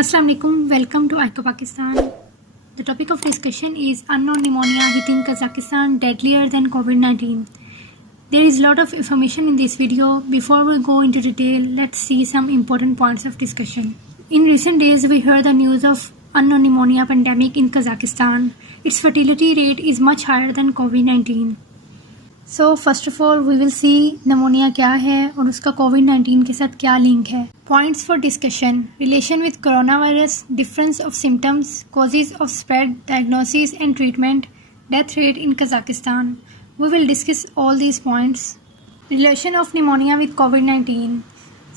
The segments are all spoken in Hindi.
Assalamu alaikum, welcome to ICO Pakistan. The topic of discussion is unknown pneumonia hitting Kazakhstan deadlier than COVID-19. There is a lot of information in this video. Before we go into detail, let's see some important points of discussion. In recent days, we heard the news of unknown pneumonia pandemic in Kazakhstan. Its fatality rate is much higher than COVID-19. So first of all, we will see pneumonia क्या है और उसका COVID-19 के साथ क्या लिंक है. Points for discussion: relation with coronavirus, difference of symptoms, causes of spread, diagnosis and treatment, death rate in Kazakhstan. We will discuss all these points. Relation of pneumonia with COVID-19.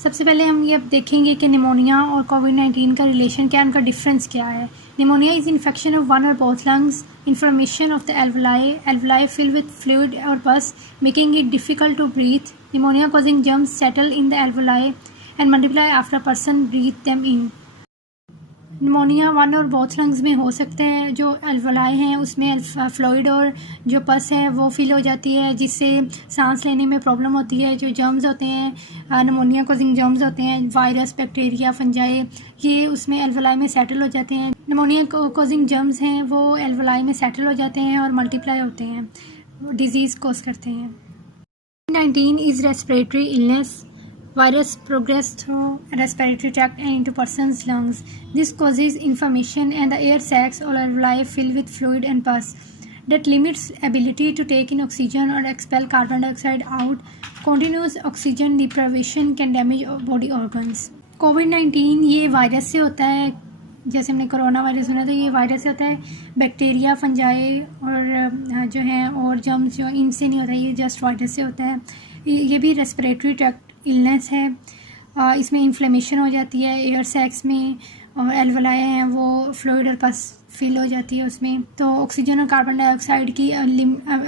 सबसे पहले हम ये अब देखेंगे कि निमोनिया और कोविड-19 का रिलेशन क्या है, उनका डिफरेंस क्या है. Pneumonia is infection of one और both lungs, inflammation of the alveoli fill with fluid or pus, making it difficult to breathe. Pneumonia causing germs settle in the alveoli and multiply after a person breathe them in. Pneumonia one और बोथ लंग्स में हो सकते हैं. जो एल्वोलाई हैं उसमें फ्लूइड और जो पस है वो फिल हो जाती है, जिससे सांस लेने में प्रॉब्लम होती है. जो जर्म्स होते हैं, निमोनिया कॉजिंग जर्म्स होते हैं, वायरस, बैक्टीरिया, फंजाई, ये उसमें एल्वोलाई में सेटल हो जाते हैं. निमोनिया कॉजिंग जर्म्स हैं वो एल्वोलाई में सेटल हो जाते हैं और मल्टीप्लाई होते हैं, डिजीज़ कॉज करते हैं. COVID-19 is respiratory illness. Virus progress through respiratory tract and into person's lungs. This causes inflammation and the air sacs or alveoli fill with fluid and pus that limits ability to take in oxygen or expel carbon dioxide out. Continuous oxygen deprivation can damage body organs. COVID-19 ये वायरस से होता है, जैसे हमने कोरोना वायरस सुना तो ये वायरस से होता है. बैक्टीरिया, फंजाई और जो हैं और जर्म्स जो इनसे नहीं होता, ये जस्ट वायरस से होता है. ये भी रेस्पिरेटरी ट्रैक्ट इलनेस है. इसमें इन्फ्लेमेशन हो जाती है एयर सैक्स में, और एल्वोलाई हैं वो फ्लूइड और पस फिल हो जाती है उसमें, तो ऑक्सीजन और कार्बन डाइऑक्साइड की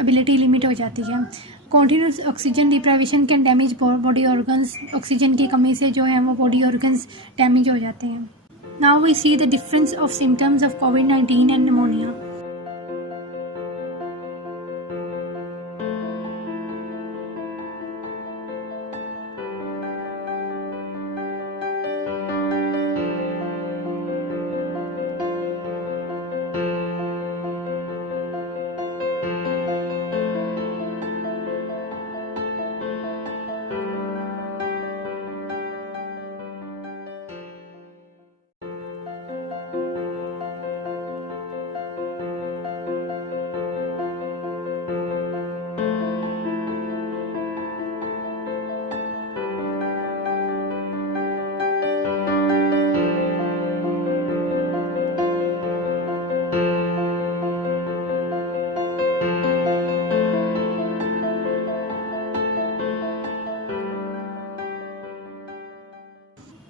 एबिलिटी लिमिट हो जाती है. Continuous oxygen deprivation can damage body organs. Oxygen की कमी से जो है वो बॉडी ऑर्गन्स डैमेज हो जाते हैं. Now we see the difference of symptoms of कोविड-19 and pneumonia.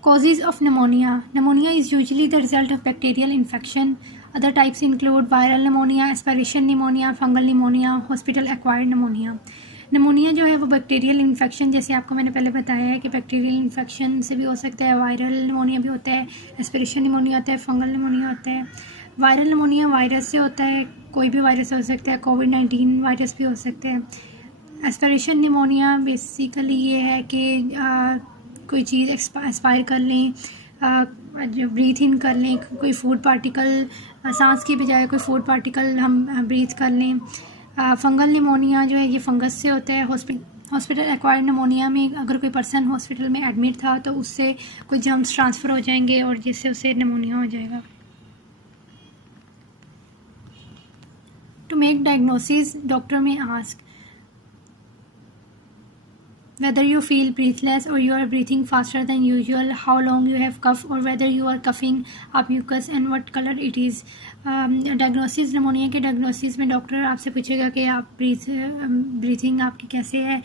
Causes of pneumonia. Pneumonia is usually the result of bacterial infection. Other types include viral pneumonia, aspiration pneumonia, fungal pneumonia, hospital acquired pneumonia. Pneumonia जो है वो बैक्टीरियल इन्फेक्शन, जैसे आपको मैंने पहले बताया है कि बैक्टीरियल इन्फेक्शन से भी हो सकता है. वायरल निमोनिया भी होता है, एस्पिरेशन निमोनिया होता है, फंगल निमोनिया होता है. वायरल निमोनिया वायरस से होता है, कोई भी वायरस हो सकता है, कोविड-19 वायरस भी हो सकते हैं. एस्पिरेशन निमोनिया बेसिकली ये है कि कोई चीज़ एक्सपायर कर लें, जो ब्रीथ इन कर लें, कोई फूड पार्टिकल, सांस की बजाय कोई फूड पार्टिकल हम ब्रीथ कर लें. फंगल निमोनिया जो है ये फंगस से होता है. हॉस्पिटल एक्वायर्ड निमोनिया में अगर कोई पर्सन हॉस्पिटल में एडमिट था तो उससे कोई जर्म्स ट्रांसफ़र हो जाएंगे और जिससे उसे निमोनिया हो जाएगा. टू मेक डायग्नोसिस, डॉक्टर में ask whether you feel breathless or you are breathing faster than usual, how long you have cough or whether you are coughing up mucus and what color it is. Diagnosis, pneumonia के डायग्नोसिस में डॉक्टर आपसे पूछेगा कि आप ब्रीथिंग आपकी कैसे है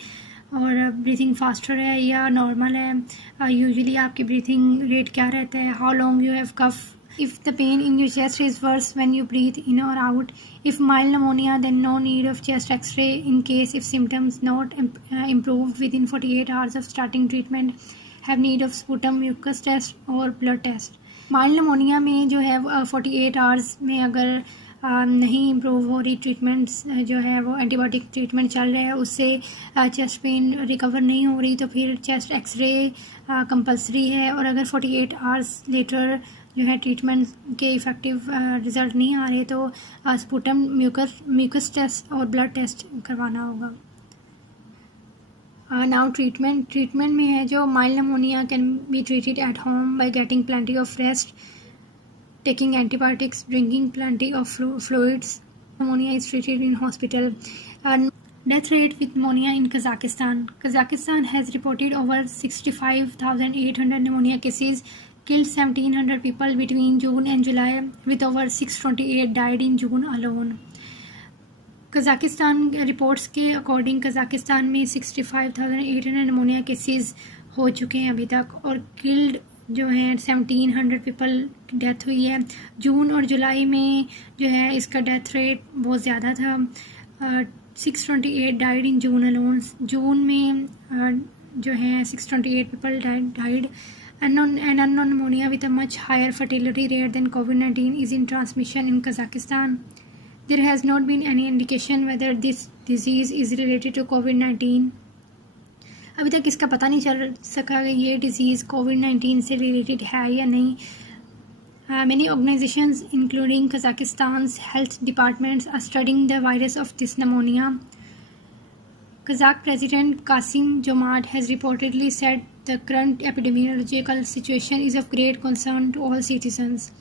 और ब्रीथिंग फास्टर है या नॉर्मल है. यूजुअली आपकी ब्रीथिंग रेट क्या रहता है. How long you have cough. If the pain in your chest is worse when you breathe in or out. If mild pneumonia, then no need of chest x-ray. In case if symptoms not improve within 48 hours of starting treatment, have need of sputum mucus test or blood test. Mild pneumonia में जो है 48 आवर्स में अगर नहीं इम्प्रूव हो रही, ट्रीटमेंट्स जो है वो एंटीबायोटिक ट्रीटमेंट चल रहा है, उससे चेस्ट पेन रिकवर नहीं हो रही, तो फिर चेस्ट एक्सरे कंपलसरी है। और अगर 48 आवर्स लेटर जो है ट्रीटमेंट के इफ़ेक्टिव रिज़ल्ट नहीं आ रहे तो स्पुटम म्यूकस टेस्ट और ब्लड टेस्ट करवाना होगा। नाउ ट्रीटमेंट में है जो mild pneumonia can be treated at home by getting plenty of rest, taking antibiotics, drinking plenty of fluids. Pneumonia is treated in hospital. Death rate with pneumonia in Kazakhstan. Kazakhstan has reported over 65,800 pneumonia cases, killed 1,700 people between June and July, with over 628 died in June alone. Kazakhstan reports के अकॉर्डिंग कज़ाकिस्तान में 65,800 निमोनिया केसेस हो चुके हैं अभी तक, और किल्ड जो हैं 1,700 पीपल की डेथ हुई है। जून और जुलाई में जो है इसका डेथ रेट बहुत ज़्यादा था, 628 डाइड इन जून अलोन। जून में जो है 628 people died. An unknown pneumonia with a much higher fatality rate than COVID-19 is in transmission in Kazakhstan. There has not been any indication whether this disease is related to COVID-19. अभी तक इसका पता नहीं चल सका कि ये डिज़ीज़ कोविड-19 से रिलेटेड है या नहीं। Many organizations including Kazakhstan's health departments are studying the virus of this pneumonia. Kazakh President Kassym-Jomart has reportedly said the current epidemiological situation is of great concern to all citizens.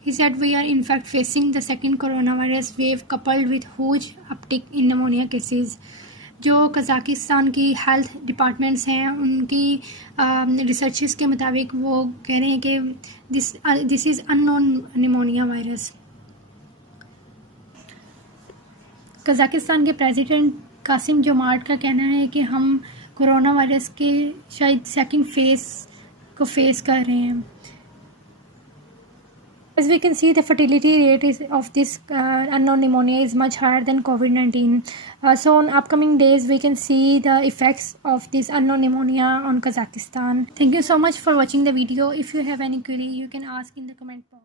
He said we are in fact facing the second coronavirus wave coupled with huge uptick in pneumonia cases. जो कज़ाकिस्तान की हेल्थ डिपार्टमेंट्स हैं उनकी रिसर्चेस के मुताबिक वो कह रहे हैं कि this is unknown pneumonia virus. Kazakhstan के प्रेसिडेंट कासिम जोमार्ट का कहना है कि हम कोरोना वायरस के शायद सेकंड फेज को फेस कर रहे हैं। As we can see, the fertility rate of this unknown pneumonia is much higher than COVID-19. So on upcoming days, we can see the effects of this unknown pneumonia on Kazakhstan. Thank you so much for watching the video. If you have any query, you can ask in the comment box.